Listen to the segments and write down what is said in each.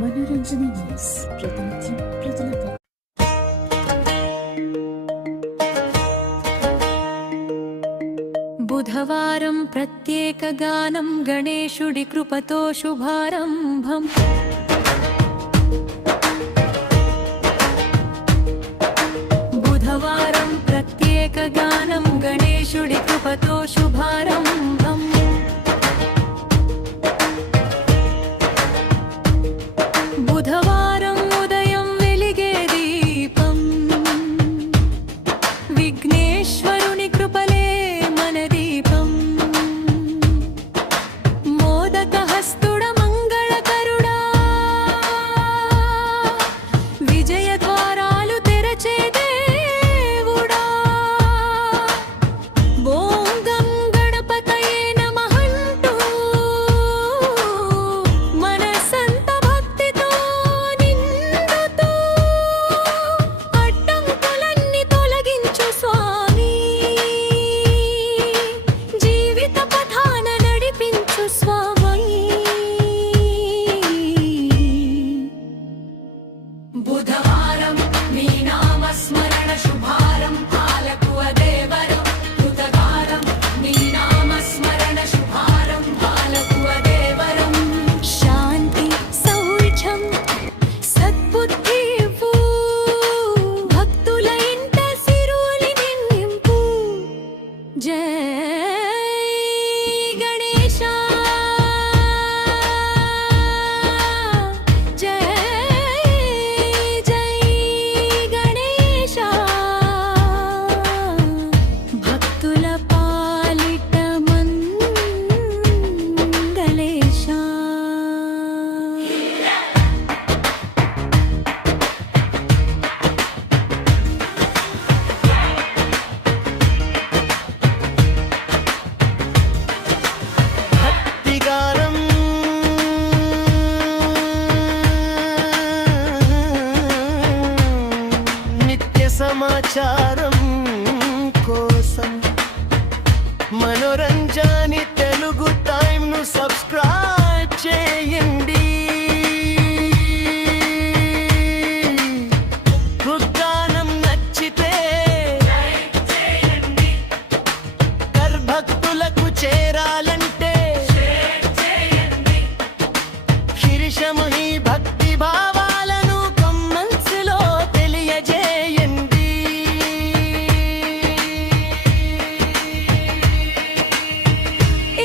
మనోరంజని న్యూస్ ప్రతినిత్యం ప్రజలకు. బుధవారం ప్రత్యేక గానం గణేశుడి కృపతో శుభారంభం. బుధవారం ప్రత్యేక గానం గణేశుడి కృపతో శుభారంభం. బుధవారం ఉదయం వెలిగే దీపం విఘ్నేశ్వరుని కృపలే మన దీపం. మోదక హస్తుడ మంగళకరుడా విజయ ద్వారాలు తెరచే దేవుడా. ఓం గణపతయే నమః అంటూ మనసంత భక్తితో నిండుతూ అడ్డంకులన్నీ తొలగించు స్వామి. జీవిత పథాన నడిపించు స్వామి. బుధవారం నీ నామస్మరణ శుభారం పాలకువ దేవరం. బుధవారం నీ నామస్మరణ శుభారం పాలకువ దేవరం. శాంతి సౌఖ్యం సద్బుద్ధి ఇవ్వు, భక్తుల ఇంట సిరులి నింపు. జై గణేశ జై జై గణేశ. భక్తుల పాలిట మంగళేశ. భక్తిగానం నిత్య సమాచారం కోసం మనోరంజని తెలుగు టైమ్ ను సబ్స్క్రైబ్ చేయండి. గానం నచ్చితే భక్తులకు చేరాలంటే శిరీషమహి భక్తి భావాలను కమెంట్స్లో తెలియజేయండి.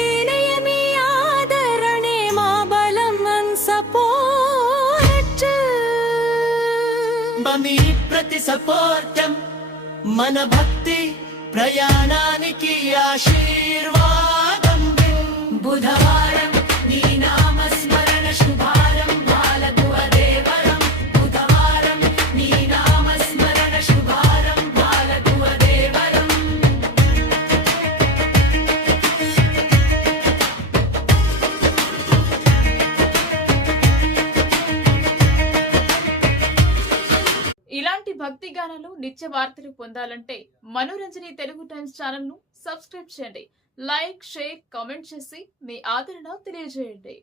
ఈనయమి ఆదరణే మా బలం అండ్ సపోర్ట్. మీ ప్రతి సపోర్టం మన భక్తి ప్రయాణానికి ఆశీర్వాదం. బుధవారం నీ నామస్మరణ శుభారం పాలకువ దేవరం. బుధవారం నీ నామస్మరణ శుభారం పాలకువ దేవరం. ఇలాంటి భక్తి గానాలు నిత్య వార్తలు పొందాలంటే మనోరంజని తెలుగు టైమ్స్ ఛానల్ ను సబ్స్క్రైబ్ చేయండి. లైక్, షేర్, కామెంట్ చేసి మీ ఆదరణ తెలియజేయండి.